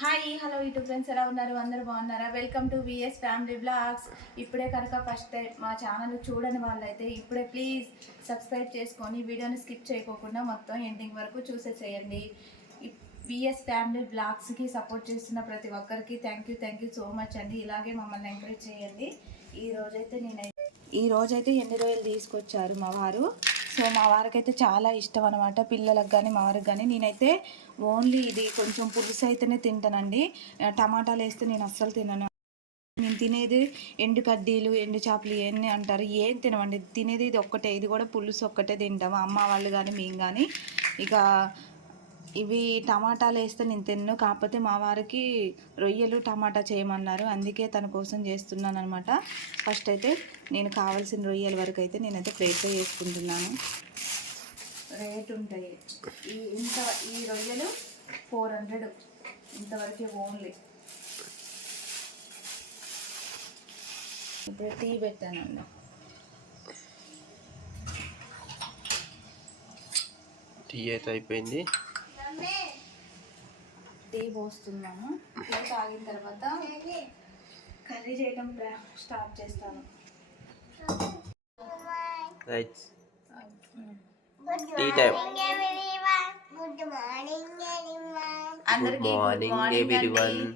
Hi hello YouTube friends ఎలా ఉన్నారు? అందరూ బాగున్నారా? Welcome to VS family vlogs ఇప్పుడే కనుక ఫస్ట్ టైం మా ఛానల్ చూడని వాళ్ళైతే ఇప్పుడే ప్లీజ్ సబ్స్క్రైబ్ చేసుకొని వీడియోని స్కిప్ చేయకోకుండా మొత్తం ఎండింగ్ వరకు చూసేసేయండి. విఎస్ ఫ్యామిలీ బ్లాగ్స్కి సపోర్ట్ చేస్తున్న ప్రతి ఒక్కరికి thank you thank you so much అండి. ఇలాగే మమ్మల్ని ఎంకరేజ్ చేయండి. ఈ రోజైతే నేనైతే ఈ రోజైతే ఎన్ని రోజులు తీసుకొచ్చారు మా వారు? సో మా వారికైతే చాలా ఇష్టం అనమాట పిల్లలకు కానీ మా వారికి కానీ నేనైతే ఓన్లీ ఇది కొంచెం పులుసు అయితేనే తింటానండి. టమాటాలు వేస్తే నేను అస్సలు తినను. నేను తినేది ఎండు కడ్డీలు ఎండు చేపలు ఇవన్నీ అంటారు. ఏం తినమండి. తినేది ఇది ఒక్కటే. ఇది కూడా పులుసు ఒక్కటే తింటాము అమ్మ వాళ్ళు కానీ మేము కానీ ఇక ఇవి టమాటాలు వేస్తే నేను తిన్ను. కాకపోతే మా వారికి రొయ్యలు టమాటా చేయమన్నారు. అందుకే తన కోసం చేస్తున్నాను అనమాట ఫస్ట్ అయితే నేను కావాల్సిన రొయ్యల వరకు అయితే నేనైతే ప్లేట్లో చేసుకుంటున్నాను రేట్ ఉంటాయి. ఈ ఇంత ఈ రొయ్యలు ఫోర్ హండ్రెడ్. ఇంతవరకే ఓన్లీ. ఇప్పుడు టీ పెట్టానండి టీ అయితే అయిపోయింది. టీ పోస్తున్నాను టీ తాగిన తర్వాత కర్రీ చేయడం స్టార్ట్ చేస్తాను. రైట్. Tea time. గుడ్ అందరికీ మార్నింగ్.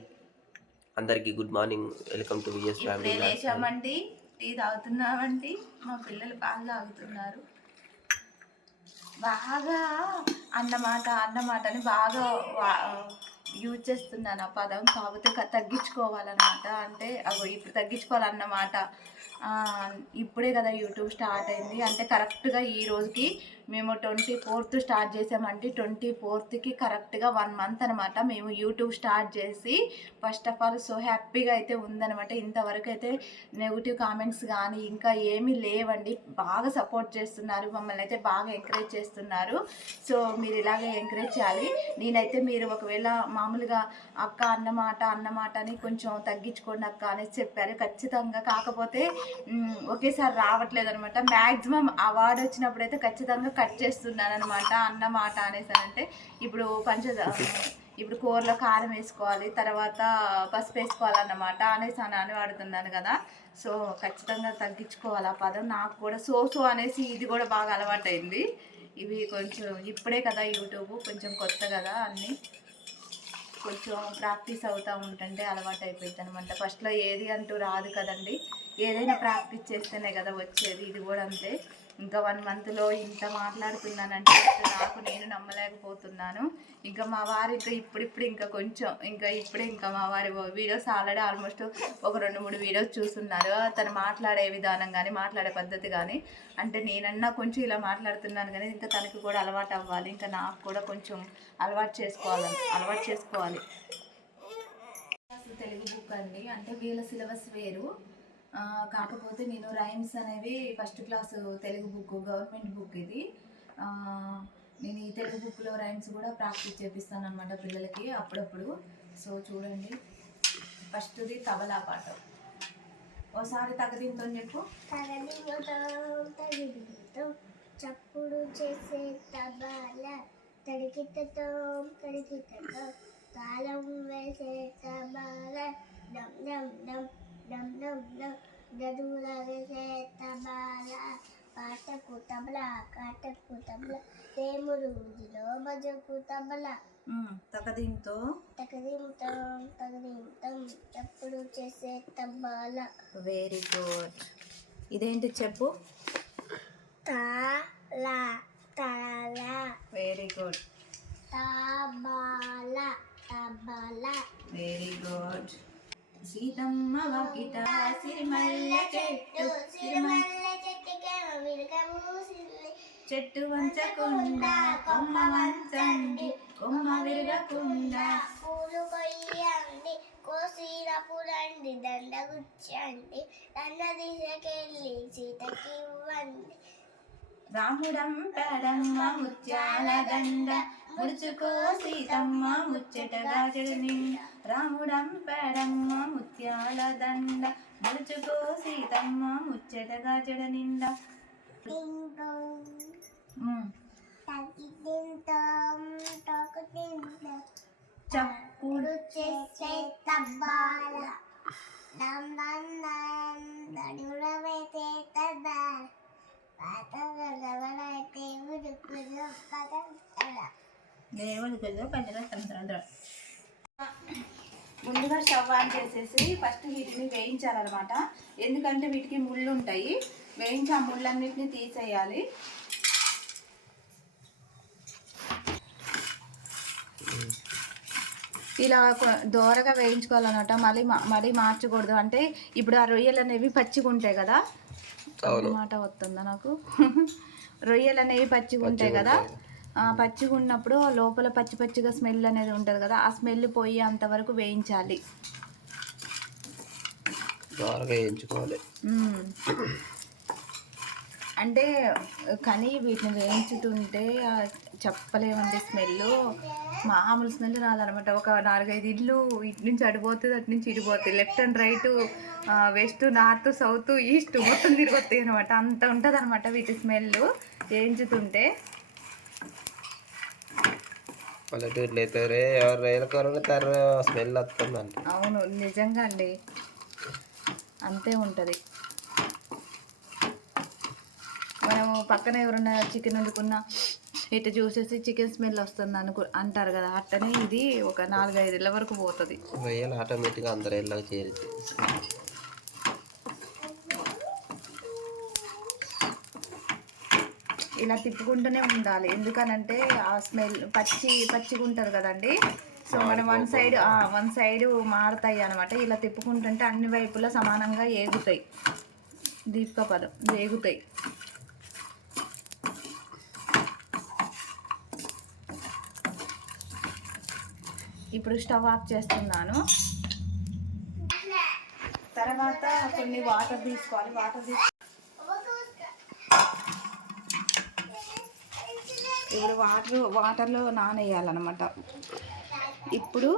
అందరికి good morning. Welcome to VS family లేచామండి. Tea తాగుతున్నామండి. మా పిల్లలు పాలు తాగుతున్నారు. బాగా అన్నమాట అన్నమాట అని బాగా వా- యూజ్ చేస్తున్నాను ఆ పదం. కాకపోతే తగ్గించుకోవాలన్నమాట. అంటే అగో ఇప్పుడు తగ్గించుకోవాలన్నమాట. ఇప్పుడే కదా యూట్యూబ్ స్టార్ట్ అయింది. అంటే కరెక్ట్గా ఈ రోజుకి మేము ట్వంటీ ఫోర్త్ స్టార్ట్ చేసామంటే ట్వంటీ ఫోర్త్కి కరెక్ట్గా వన్ మంత్ అనమాట మేము యూట్యూబ్ స్టార్ట్ చేసి ఫస్ట్ ఆఫ్ ఆల్ సో హ్యాపీగా అయితే ఉందనమాట ఇంతవరకు అయితే నెగిటివ్ కామెంట్స్ కానీ ఇంకా ఏమీ లేవండి. బాగా సపోర్ట్ చేస్తున్నారు. మమ్మల్ని అయితే బాగా ఎంకరేజ్ చేస్తున్నారు. సో మీరు ఇలాగే ఎంకరేజ్ చేయాలి. నేనైతే మీరు ఒకవేళ మామూలుగా అక్క అన్నమాట అన్నమాట అని కొంచెం తగ్గించుకోండి అక్క అనేసి చెప్పారు. ఖచ్చితంగా కాకపోతే ఒకేసారి రావట్లేదు అనమాట మ్యాక్సిమం అవార్డు వచ్చినప్పుడు అయితే ఖచ్చితంగా కట్ చేస్తున్నాను అనమాట అన్నమాట అనేసి అంటే ఇప్పుడు పంచదార ఇప్పుడు కూరలో కారం వేసుకోవాలి తర్వాత పసుపు వేసుకోవాలన్నమాట అనేసి అని అని వాడుతున్నాను కదా. సో ఖచ్చితంగా తగ్గించుకోవాలి ఆ పదం. నాకు కూడా సో సో అనేసి ఇది కూడా బాగా అలవాటైంది. ఇవి కొంచెం ఇప్పుడే కదా యూట్యూబ్ కొంచెం కొత్త కదా అన్నీ. కొంచెం ప్రాక్టీస్ అవుతూ ఉంటుంటే అలవాటు అయిపోయింది అనమాట ఫస్ట్లో ఏది అంటూ రాదు కదండి. ఏదైనా ప్రాక్టీస్ చేస్తేనే కదా వచ్చేది ఇది కూడా అంతే. ఇంకా వన్ మంత్లో ఇంత మాట్లాడుతున్నానంటే అసలు నాకు నేను నమ్మలేకపోతున్నాను. ఇంకా మా వారు ఇంకా ఇప్పుడిప్పుడు ఇంకా కొంచెం ఇంకా ఇప్పుడే ఇంకా మా వారి వీడియోస్ ఆల్రెడీ ఆల్మోస్ట్ ఒక రెండు మూడు వీడియోస్ చూస్తున్నారు. తను మాట్లాడే విధానం కానీ మాట్లాడే పద్ధతి కానీ అంటే నేనన్నా కొంచెం ఇలా మాట్లాడుతున్నాను కానీ ఇంకా తనకి కూడా అలవాటు అవ్వాలి. ఇంకా నాకు కూడా కొంచెం అలవాటు చేసుకోవాలి అలవాటు చేసుకోవాలి. తెలుగు బుక్ అండి. అంటే వీళ్ళ సిలబస్ వేరు. కాకపోతే నేను రైమ్స్ అనేవి first class Telugu book government book ఇది. నేను ఈ తెలుగు బుక్లో రైమ్స్ కూడా ప్రాక్టీస్ చేపిస్తాను అనమాట పిల్లలకి అప్పుడప్పుడు. సో చూడండి. ఫస్ట్ది తబలా పాట. ఓసారి తగదింతో చెప్పు. చప్పుడు చేసే తబాల. తడికితతో తడికితతో తాళం వేసే తబాల. డమ్ డమ్ డమ్ పాటకు తబల కాటకు తబల తేముడు ఊదిలో భజకు తబల. ఉమ్, తగదింతో. తగదింతం తగదింతం చప్పుడు చేసే తబాల. వెరీ గుడ్ ఇదేంటి చెప్పు? వెరీ గుడ్ తబాల తబాల. వెరీ గుడ్ సీతమ్మ వాకిట సిరిమల్ల చెట్టు సిరిమల్ల చెట్టు వంచకుండా కొమ్మ వంచండి కొమ్మ విరగకుండా. పూలు కొయ్యండి కోసినప్పుడండి దండ గుచ్చండి దండ తీసుకెళ్ళి సీతకి ఇవ్వండి రాముడంపడమ్మ ముత్యాల దండ ముడుచుకో సీతమ్మ ముచ్చటగా చెడుని. రాముడంపడమ్మ ముత్యాల దండ. ముడుచుకో సీతమ్మ ముచ్చటగా చెడ నిండా టింగ్ చేసే తబ్బాల దమ్ దమ్ దమ్ దడురమైతే పాత గడవలైతే ఉడుకులు పగల ముందుగా స్టవ్ ఆన్ చేసేసి ఫస్ట్ వీటిని వేయించాలన్నమాట. ఎందుకంటే వీటికి ముళ్ళు ఉంటాయి వేయించి ఆ ముళ్ళన్నిటిని తీసేయాలి. ఇలా దోరగా వేయించుకోవాలన్నమాట. మళ్ళీ మా- మరీ మార్చకూడదు. అంటే ఇప్పుడు ఆ రొయ్యలు అనేవి పచ్చిగా ఉంటాయి కదా? అవును. మాట వస్తుందా నాకు? రొయ్యలు అనేవి పచ్చిగా ఉంటాయి కదా పచ్చిగా ఉన్నప్పుడు లోపల పచ్చి పచ్చిగా స్మెల్ అనేది ఉంటుంది కదా ఆ స్మెల్ పోయి అంతవరకు వేయించాలి. వేయించుకోవాలి. అంటే కానీ వీటిని వేయించుతుంటే చెప్పలేమండి స్మెల్ మామూలు స్మెల్ రాదనమాట. ఒక నాలుగైదు ఇల్లు ఇటు నుంచి అడిపోతుంది అటు నుంచి ఇడిపోతుంది left and right west north south east మొత్తం తిరిగొస్తాయి అనమాట. అంత ఉంటుంది అనమాట వీటి స్మెల్ వేయించుతుంటే. పల్లెటూరులో అయితే రే ఎవరు రైలు కొరుగుతారు స్మెల్ వస్తుందంట. అవును నిజంగా అండి. అంతే ఉంటుంది. మనము పక్కన ఎవరన్నా చికెన్ వండుకున్నా ఇటు చూసేసి చికెన్ స్మెల్ వస్తుంది అనుకు అంటారు కదా అట్టనే ఇది ఒక నాలుగైదు ఇళ్ళ వరకు పోతుంది. రొయ్యలు ఆటోమేటిక్గా అందరు ఇళ్ళకి చేరి ఇలా తిప్పుకుంటూనే ఉండాలి. ఎందుకనంటే ఆ స్మెల్ పచ్చి పచ్చిగా ఉంటుంది కదండి. సో మనం వన్ సైడ్ వన్ సైడ్ మారుతాయి అనమాట ఇలా తిప్పుకుంటుంటే అన్ని వైపులా సమానంగా ఏగుతాయి. దీపిక పదం వేగుతాయి ఇప్పుడు స్టవ్ ఆఫ్ చేస్తున్నాను. తర్వాత కొన్ని వాటర్ తీసుకోవాలి. వాటర్ తీసు ఇప్పుడు వాటర్ వాటర్లో నానేయాలన్నమాట. ఇప్పుడు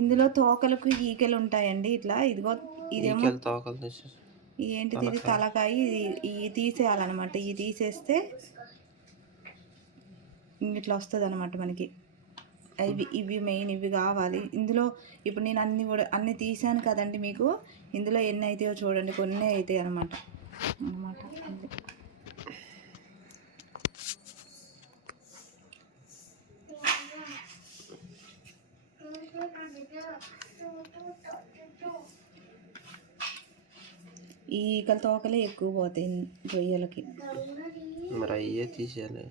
ఇందులో తోకలకు ఈకలు ఉంటాయండి ఇట్లా. ఇదిగో ఇదేమో ఏంటిది ఇది తలకాయ. ఇది ఇవి తీసేయాలన్నమాట. ఇవి తీసేస్తే ఇట్లా వస్తుంది అనమాట మనకి. ఇవి ఇవి మెయిన్ ఇవి కావాలి. ఇందులో ఇప్పుడు నేను అన్ని కూడా అన్ని తీసాను కదండి మీకు. ఇందులో ఎన్ని అవుతాయో చూడండి. కొన్ని అవుతాయి అనమాట అనమాట ఈ ఈకల తోకలే ఎక్కువ పోతాయి రొయ్యలకి. మరి అయ్యే తీసేయాలి.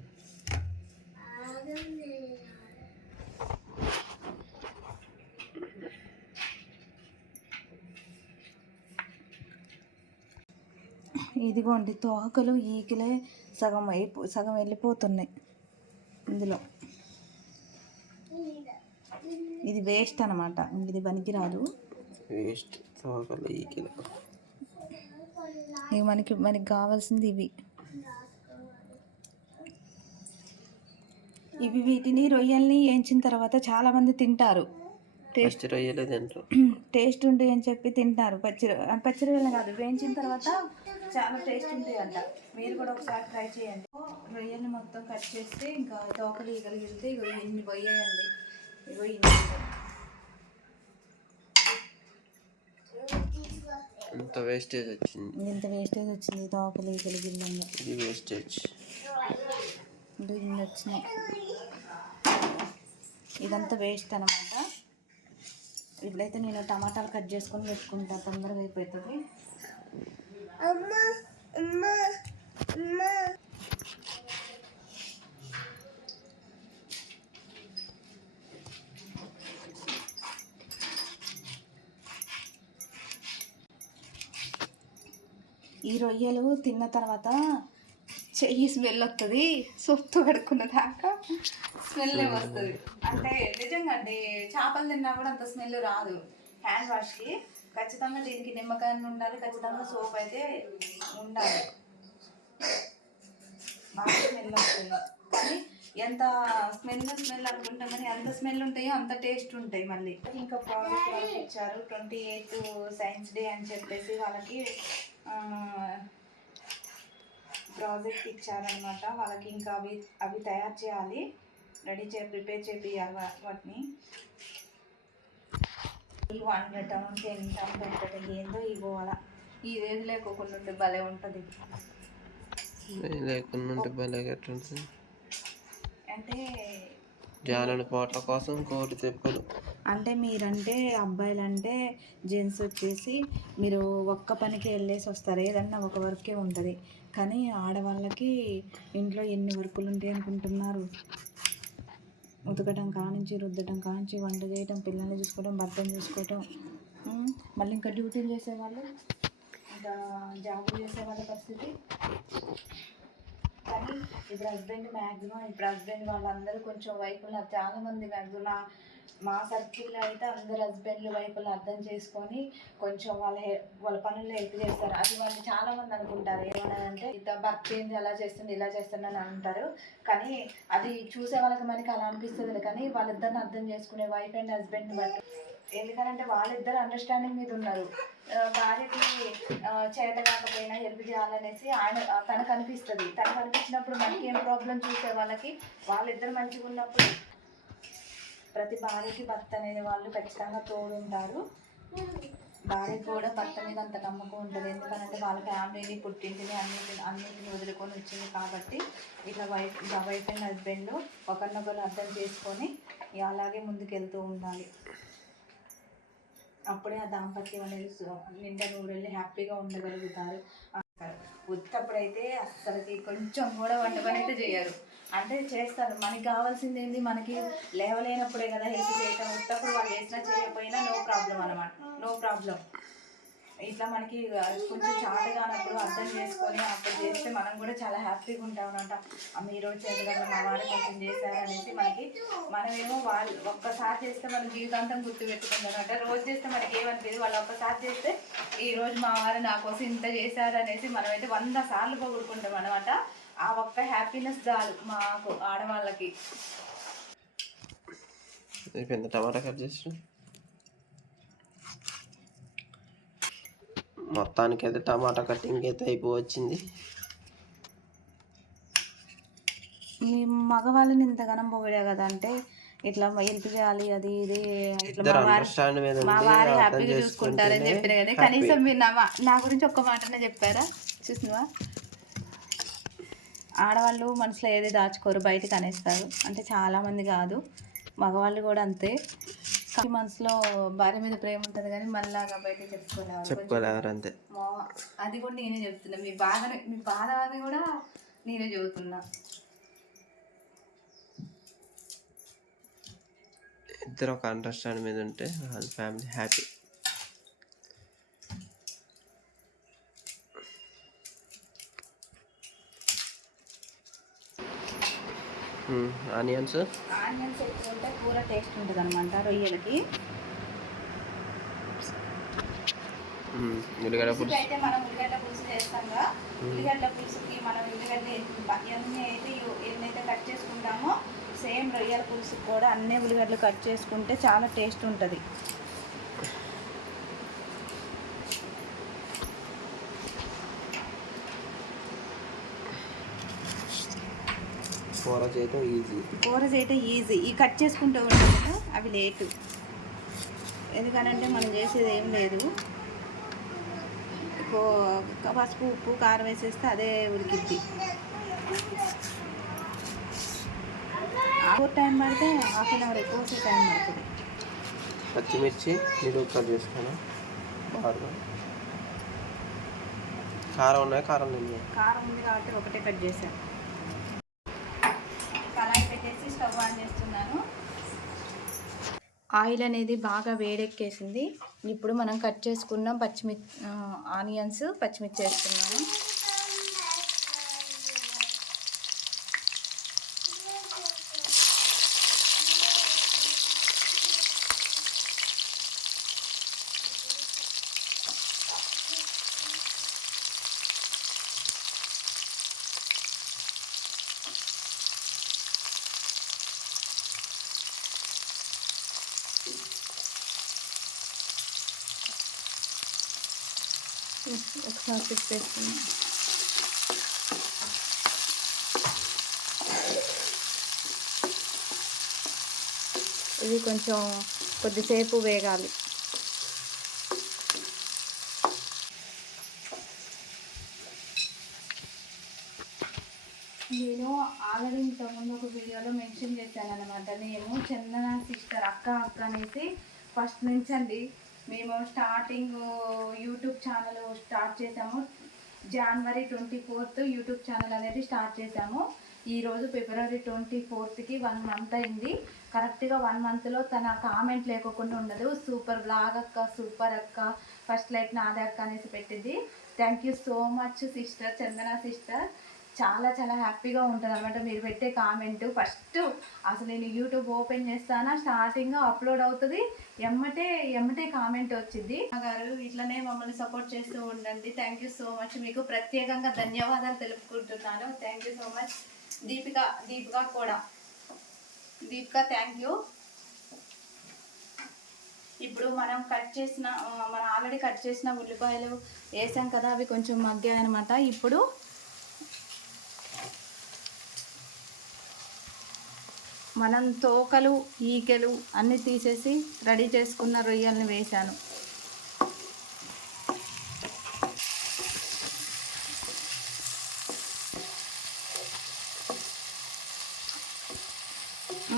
ఇదిగోండి తోకలు ఈకలే సగం అయిపో సగం వెళ్ళిపోతున్నాయి. ఇందులో. ఇది వేస్ట్ అనమాట ఇది పనికిరాదు. వేస్ట్ ఇవి మనకి మనకి కావాల్సింది ఇవి. ఇవి వీటిని రొయ్యల్ని వేయించిన తర్వాత చాలా మంది తింటారు. టేస్ట్ రొయ్యలే తింటారు. టేస్ట్ ఉంటాయి అని చెప్పి తింటారు. పచ్చి పచ్చి రొయ్యలు కాదు వేయించిన తర్వాత చాలా టేస్ట్ ఉంటాయి అంట మీరు కూడా ఒకసారి ట్రై చేయండి. రొయ్యల్ని మొత్తం కట్ చేస్తే ఇంకా తోకలు ఈగలు వెళ్తే ఇన్ని పోయాయండి. ఇగో అంత వేస్టేజ్ వచ్చింది. ఇంత వేస్టేజ్ వచ్చింది తోకలు గిల్లంగా ఇది వేస్టేజ్ ఇన్ని వచ్చినాయి. ఇదంతా వేస్ట్ అనమాట ఇప్పుడైతే నేను టమాటాలు కట్ చేసుకొని పెట్టుకుంటా తొందరగా అయిపోతుంది. ఈ రొయ్యలు తిన్న తర్వాత చెయ్యి స్మెల్ వస్తుంది సొత్తు కడుక్కున్న దాకా స్మెల్ వస్తుంది అంటే నిజంగా అండి చేపలు తిన్నా కూడా అంత స్మెల్ రాదు. హ్యాండ్ వాష్కి ఖచ్చితంగా దీనికి నిమ్మకాయ ఉండాలి ఖచ్చితంగా సోప్ అయితే ఉండాలి. బాగా స్మెల్ వస్తుంది. కానీ ఎంత స్మెల్ స్మెల్ అనుకుంటాం కానీ ఎంత స్మెల్ ఉంటాయో అంత టేస్ట్ ఉంటాయి మళ్ళీ. ఇంకా ప్రాజెక్ట్ వాళ్ళకి ఇచ్చారు ట్వంటీ ఎయిత్ సైన్స్ డే అని చెప్పేసి వాళ్ళకి ప్రాజెక్ట్ ఇచ్చారనమాట వాళ్ళకి ఇంకా అవి అవి తయారు చేయాలి. రెడీ చే ప్రిపేర్ చేయాలి వాటిని. ఈ వండటం తినటం పెట్టడం ఏందో ఇవ్వాల ఇదేది లేకోకుండా ఉంటే భలే ఉంటుంది. లేకుండా ఉంటే భలే ఉంటుంది అంటే జానడు పోట్ల కోసం కోటి తెప్పలు. అంటే మీరంటే అబ్బాయిలు అంటే జెంట్స్ వచ్చేసి మీరు ఒక్క పనికి వెళ్ళేసి వస్తారు. ఏదన్నా ఒక వర్కే ఉంటుంది. కానీ ఆడవాళ్ళకి ఇంట్లో ఎన్ని వర్కులు ఉంటాయి అనుకుంటున్నారు? ఉతకడం కానించి రుద్దడం కానించి వంట చేయడం పిల్లల్ని చూసుకోవడం భర్తను చూసుకోవడం ఉమ్, మళ్ళీ ఇంకా డ్యూటీలు చేసేవాళ్ళు? ఇంకా జాబ్ చేసే వాళ్ళ పరిస్థితి? కానీ ఇప్పుడు హస్బెండ్ మ్యాక్సిమం ఇప్పుడు హస్బెండ్ వాళ్ళందరూ కొంచెం వైపులు చాలా మంది మ్యాక్సిమం నా మా సర్కిల్లో అయితే అందరు హస్బెండ్లు వైపులు అర్థం చేసుకొని కొంచెం వాళ్ళ వాళ్ళ పనుల్లో హెల్ప్ చేస్తారు. అది వాళ్ళు చాలా మంది అనుకుంటారు. ఏమన్నారంటే ఇంత భర్త ఏంది అలా చేస్తుంది ఇలా చేస్తుంది అని అంటారు. కానీ అది చూసే వాళ్ళకి మనకి అలా అనిపిస్తుంది. కానీ వాళ్ళిద్దరిని అర్థం చేసుకునే వైఫ్ అండ్ హస్బెండ్ బట్టి ఎందుకంటే వాళ్ళిద్దరు అండర్స్టాండింగ్ మీద ఉన్నారు. భార్యకి చేత కాకపోయినా హెల్ప్ చేయాలనేసి ఆయన తనకు అనిపిస్తుంది. తనకు అనిపించినప్పుడు మనకి ఏం ప్రాబ్లం చూసే వాళ్ళకి వాళ్ళిద్దరు మంచిగా ఉన్నప్పుడు ప్రతి భార్యకి భర్త అనేది వాళ్ళు ఖచ్చితంగా తోడుంటారు. భార్య భార్యకి కూడా భర్త మీద అంత నమ్మకం ఉంటుంది. ఎందుకంటే వాళ్ళ ఫ్యామిలీని పుట్టింటిని అన్నింటిని అన్నింటిని వదులుకొని వచ్చింది కాబట్టి ఇట్లా వైఫ్ వైఫ్ అండ్ హస్బెండ్ ఒకరినొకరు అర్థం చేసుకొని అలాగే అలాగే ముందుకెళ్తూ ఉండాలి. అప్పుడే ఆ దాంపత్యం అనేది నిండా నూరెళ్ళి హ్యాపీగా ఉండగలుగుతారు. ఉత్తప్పుడైతే అస్సలకి కొంచెం కూడా వంట పని అయితే చేయరు అంటే చేస్తారు. మనకి కావాల్సింది ఏంది? మనకి లేవలేనప్పుడే కదా హెల్ప్ చేయటం. ఉత్తప్పుడు వాళ్ళు చేసినా చేయకపోయినా నో ప్రాబ్లం అనమాట నో ప్రాబ్లం. ఇట్లా మనకి కొంచెం చాట కానప్పుడు అర్థం చేసుకొని అప్పుడు చేస్తే మనం కూడా చాలా హ్యాపీగా ఉంటాం అనమాట అమ్మ ఈరోజు చేయగలరు మా వారు కొంచెం చేశారనేసి మనకి మనమేమో వాళ్ళు ఒక్కసారి చేస్తే మన జీవితాంతం గుర్తు పెట్టుకుంటాం రోజు చేస్తే మనకి ఏమనిపించదు వాళ్ళు ఒక్కసారి చేస్తే ఈ రోజు మా వారు నా కోసం ఇంత చేశారు అనేసి మనమైతే వంద సార్లు పోగొడుకుంటాం అనమాట ఆ ఒక్క హ్యాపీనెస్ చాలు మాకు ఆడవాళ్ళకి. టమాటా కట్ చేసి? మొత్తానికి అయితే టమాటా కటింగ్ అయితే అయిపోవచ్చింది. మీ మగవాళ్ళని ఇంతగానం పొగిడా కదా అంటే ఇట్లా హెల్ప్ చేయాలి అది ఇది మా వారి హ్యాపీగా చూసుకుంటారని చెప్పిన కదా. కనీసం మీరు నా నా గురించి ఒక్క మాటనే చెప్పారా? చూసినవా? ఆడవాళ్ళు మనసులో ఏది దాచుకోరు బయటకు అనేస్తారు. అంటే చాలా మంది కాదు. మగవాళ్ళు కూడా అంతే. మనసులో భార్య మీద ప్రేమ ఉంటుంది కానీ మళ్ళాగా బయట చెప్పుకోలేరు చెప్పుకోలేరు అంతే. అది కూడా నేనే చెప్తున్నా. మీ బాధ మీ బాధ అని కూడా నేనే చెబుతున్నా. ఇద్దరు ఒక అండర్స్టాండ్ మీద ఉంటే వాళ్ళ ఫ్యామిలీ హ్యాపీ ఆనియన్స్? ఆనియన్స్ ఎక్కువ ఉంటే కూర టేస్ట్ ఉంటుంది అనమాట రొయ్యలకి ఉల్లిగడ్డ పులుసు అయితే మనం ఉల్లిగడ్డ పులుసు చేస్తాం కదా. ఉల్లిగడ్డ పులుసుకి మనం ఉల్లిగడ్డ ఎన్ని అయితే ఎన్నైతే కట్ చేసుకుంటామో సేమ్ రొయ్యల పులుసుకి కూడా అన్ని ఉల్లిగడ్డలు కట్ చేసుకుంటే చాలా టేస్ట్ ఉంటుంది. కూర చేయటం ఈజీ కూర చేయటం ఈజీ ఈ కట్ చేసుకుంటూ ఉంటాం అవి లేటు ఎందుకనంటే మనం చేసేది ఏం లేదు. పసుపు ఉప్పు కారం వేసేస్తే అదే ఉడికిద్ది. ఎక్కువ టైం పడితే హాఫ్ అన్ అవర్ ఎక్కువ టైం పడుతుంది. పచ్చిమిర్చి నిలువు కట్ చేసుకోను బాగా కారం ఉన్నాయి? కారం లేదు కారం ఉంది కాబట్టి ఒకటే కట్ చేశాను కళాయి పెట్టేసి స్టవ్ ఆన్ చేస్తున్నాను ఆయిల్ అనేది బాగా వేడెక్కేసింది. ఇప్పుడు మనం కట్ చేసుకున్న పచ్చిమిర్చి ఆనియన్స్ పచ్చిమిర్చి వేసుకున్నాము సాసెస్ వేసుకున్నాం ఇది కొంచెం కొద్దిసేపు వేగాలి. నేను ఆల్రెడీ ఇంతకుముందు ఒక వీడియోలో మెన్షన్ చేశాను అనమాట నేను చందన సిస్టర్ అక్క అక్క అనేసి ఫస్ట్ నుంచి అండి మేము స్టార్టింగ్ యూట్యూబ్ ఛానల్ స్టార్ట్ చేసాము. జనవరి ట్వంటీ ఫోర్త్ యూట్యూబ్ ఛానల్ అనేది స్టార్ట్ చేసాము. ఈరోజు ఫిబ్రవరి ట్వంటీ ఫోర్త్కి వన్ మంత్ అయింది. కరెక్ట్గా వన్ మంత్లో తన కామెంట్ లేకోకుండా ఉండదు. సూపర్ బ్లాగ్ అక్క సూపర్ అక్క ఫస్ట్ లైక్ నాదే అక్క అనేసి పెట్టింది. Thank you so much sister Chandana sister చాలా చాలా హ్యాపీగా ఉంటుంది అనమాట మీరు పెట్టే కామెంట్. ఫస్ట్ అసలు నేను యూట్యూబ్ ఓపెన్ చేస్తానా స్టార్టింగ్ అప్లోడ్ అవుతుంది. ఎమ్మటే ఎమ్మటే కామెంట్ వచ్చింది. గారు ఇట్లనే మమ్మల్ని సపోర్ట్ చేస్తూ ఉండండి. థ్యాంక్ యూ సో మచ్ మీకు ప్రత్యేకంగా ధన్యవాదాలు తెలుపుకుంటున్నాను. Thank you so much Deepika Deepika కూడా. దీపిక థ్యాంక్ యూ ఇప్పుడు మనం కట్ చేసిన మనం ఆల్రెడీ కట్ చేసిన ఉల్లిపాయలు వేసాం కదా అవి కొంచెం మగ్గాయి అనమాట ఇప్పుడు మనం తోకలు ఈకెలు అన్నీ తీసేసి రెడీ చేసుకున్న రొయ్యల్ని వేశాను.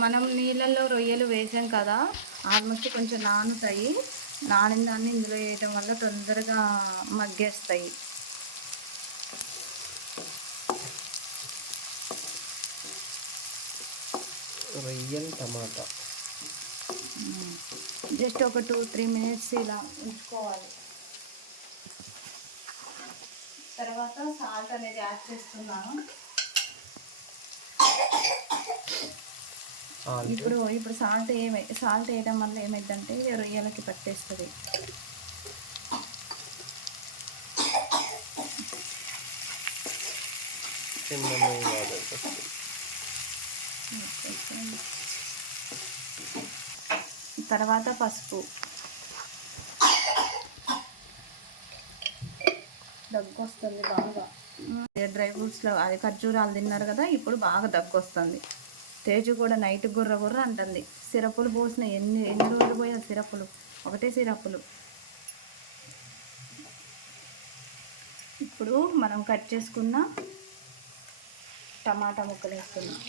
మనం నీళ్ళల్లో రొయ్యలు వేసాం కదా ఆల్మోస్ట్ కొంచెం నానుతాయి. నానిన దాన్ని ఇందులో వేయటం వల్ల తొందరగా మగ్గేస్తాయి. రొయ్యలు టమాటా. జస్ట్ ఒక టూ త్రీ మినిట్స్ ఇలా ఉంచుకోవాలి. తర్వాత సాల్ట్ అనేది యాడ్ చేస్తున్నాను. ఇప్పుడు ఇప్పుడు సాల్ట్ ఏమై సాల్ట్ వేయడం వల్ల ఏమైందంటే రొయ్యలకి పట్టేస్తుంది. చిన్న కాదు ఫస్ట్ తర్వాత పసుపు. దగ్గు వస్తుంది బాగా డ్రై ఫ్రూట్స్లో అది ఖర్జూరాలు తిన్నారు కదా ఇప్పుడు బాగా దగ్గు వస్తుంది తేజు కూడా నైట్ గుర్ర గుర్ర అంటుంది. సిరపులు పోసిన ఎన్ని ఎన్ని రోజులు పోయా సిరపులు ఒకటే సిరపులు. ఇప్పుడు మనం కట్ చేసుకున్న టమాటా ముక్కలు వేస్తున్నాం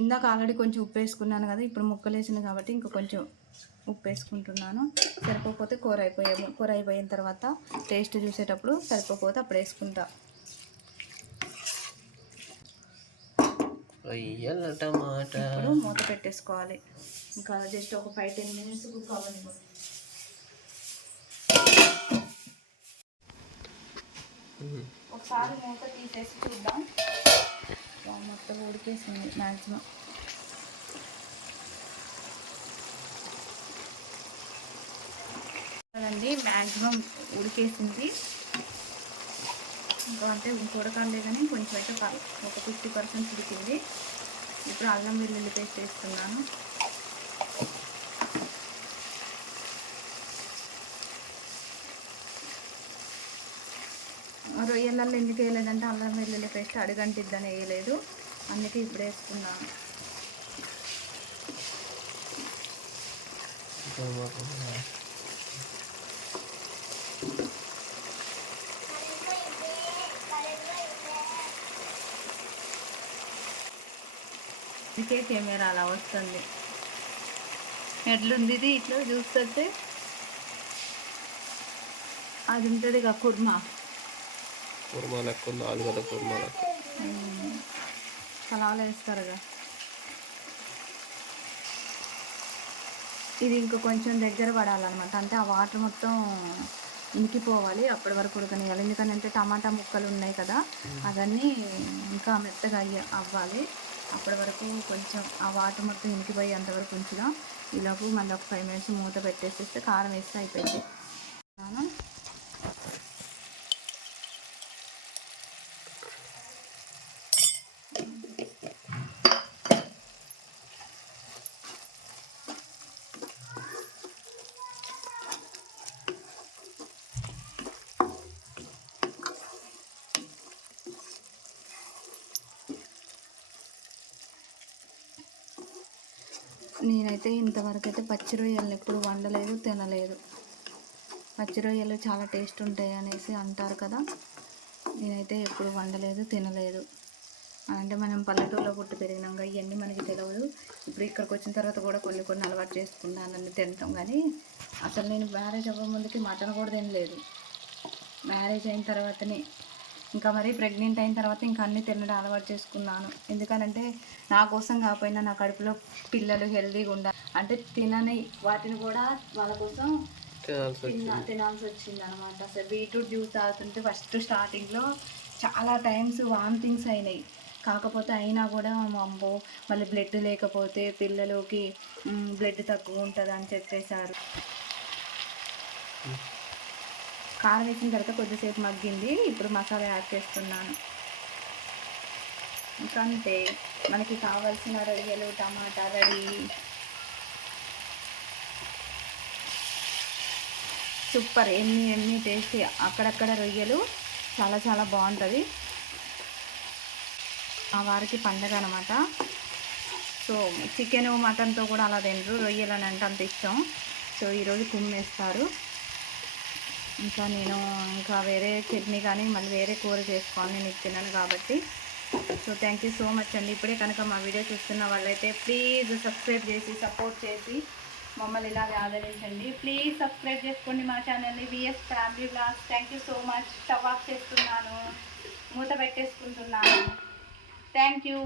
ఇందాక ఆల్రెడీ కొంచెం ఉప్పు వేసుకున్నాను కదా ఇప్పుడు ముక్కలు వేసింది కాబట్టి ఇంకా కొంచెం ఉప్పు వేసుకుంటున్నాను సరిపోకపోతే కూర అయిపోయే కూర అయిపోయిన తర్వాత టేస్ట్ చూసేటప్పుడు సరిపోకపోతే అప్పుడు వేసుకుంటా. ఇప్పుడు మూత పెట్టేసుకోవాలి. ఇంకా జస్ట్ ఒక ఫైవ్ టెన్ మినిట్స్ కుక్ అవ్వాలి ఉమ్. ఒకసారి మూత తీసేసి చూద్దాం. మొత్తం ఉడికేసింది మ్యాక్సిమం అండి మ్యాక్సిమం ఉడికేసింది. ఇంకా అంటే ఉడకాలే కానీ కొంచెం అయితే ఒక ఫిఫ్టీ పర్సెంట్ ఉడికింది. ఇప్పుడు అల్లం వెల్లుల్లి పేస్ట్ వేస్తున్నాను. రొయ్యలలో ఎందుకు వేయలేదంటే అల్లం వెల్లుల్లి పేస్ట్ అడుగంటిద్దని వేయలేదు. అందుకే ఇప్పుడు వేసుకున్నాను అందుకే కెమెరా అలా వస్తుంది. ఎట్లుంది ఇది? ఇట్లా చూస్తుంటే అది ఉంటుంది కుర్మా. కుర్మా లెక్క ఉంది ఆలుగడ్డ కుర్మా లెక్క వేస్తారుగా ఇది ఇంకా కొంచెం దగ్గర పడాలన్నమాట. అంటే ఆ వాటర్ మొత్తం ఇంకిపోవాలి అప్పటి వరకు ఉడకనియాలి ఎందుకంటే టమాటా ముక్కలు ఉన్నాయి కదా అవన్నీ ఇంకా మెత్తగా అయ్య అవ్వాలి. అప్పటి వరకు కొంచెం ఆ వాటర్ మొత్తం ఇంకిపోయి అంతవరకు ఉంచుదాం. ఇలాగూ మళ్ళీ ఒక ఫైవ్ మినిట్స్ మూత పెట్టేసేస్తే కారం వేస్తే అయిపోయింది. నేనైతే ఇంతవరకు అయితే పచ్చి రొయ్యలను ఎప్పుడు వండలేదు తినలేదు. పచ్చి రొయ్యలు చాలా టేస్ట్ ఉంటాయి అనేసి అంటారు కదా. నేనైతే ఎప్పుడు వండలేదు తినలేదు. అంటే మనం పల్లెటూరులో పుట్టి పెరిగినాక ఇవన్నీ మనకి తెలియదు ఇప్పుడు ఇక్కడికి వచ్చిన తర్వాత కూడా కొన్ని కొన్ని అలవాటు చేసుకున్నానని తింటాం కానీ అసలు నేను మ్యారేజ్ అవ్వక ముందుకి మటన్ కూడా తినలేదు. మ్యారేజ్ అయిన తర్వాతనే ఇంకా మరి ప్రెగ్నెంట్ అయిన తర్వాత ఇంకా అన్నీ తినడం అలవాటు చేసుకున్నాను. ఎందుకనంటే నా కోసం కాకపోయినా నా కడుపులో పిల్లలు హెల్తీగా ఉండాలి. అంటే తినని వాటిని కూడా వాళ్ళ కోసం తినాల్సి వచ్చింది. అనమాట అసలు బీట్రూట్ జ్యూస్ తాగుతుంటే ఫస్ట్ స్టార్టింగ్లో చాలా టైమ్స్ వామిటింగ్స్ అయినాయి. కాకపోతే అయినా కూడా మా అమ్మో మళ్ళీ బ్లడ్ లేకపోతే పిల్లలకి బ్లడ్ తక్కువ ఉంటుంది అని చెప్పేశారు కారం వేసిన తర్వాత కొద్దిసేపు మగ్గింది. ఇప్పుడు మసాలా యాడ్ చేస్తున్నాను. ఇంకా అంతే మనకి కావాల్సిన రొయ్యలు టమాటా రెడీ సూపర్. ఎన్ని ఎన్ని టేస్టీ. అక్కడక్కడ రొయ్యలు చాలా చాలా బాగుంటుంది. ఆ వారికి పండగ అనమాట సో చికెన్ మటన్తో కూడా అలా తినరు. రొయ్యలు అని అంటే అంత ఇష్టం. సో ఈరోజు కుమ్మేస్తారు. ఇంకా నేను ఇంకా వేరే చట్నీ కానీ మళ్ళీ వేరే కూర చేసుకోవాలి నేను ఇది కాబట్టి. So thank you so much అండి. ఇప్పుడే కనుక మా వీడియో చూస్తున్న వాళ్ళైతే ప్లీజ్ సబ్స్క్రైబ్ చేసి సపోర్ట్ చేసి మమ్మల్ని ఇలాగే ఆదరించండి. ప్లీజ్ సబ్స్క్రైబ్ చేసుకోండి మా ఛానల్ని VS family blogs thank you so much stove off చేస్తున్నాను. మూత పెట్టేసుకుంటున్నాను. Thank you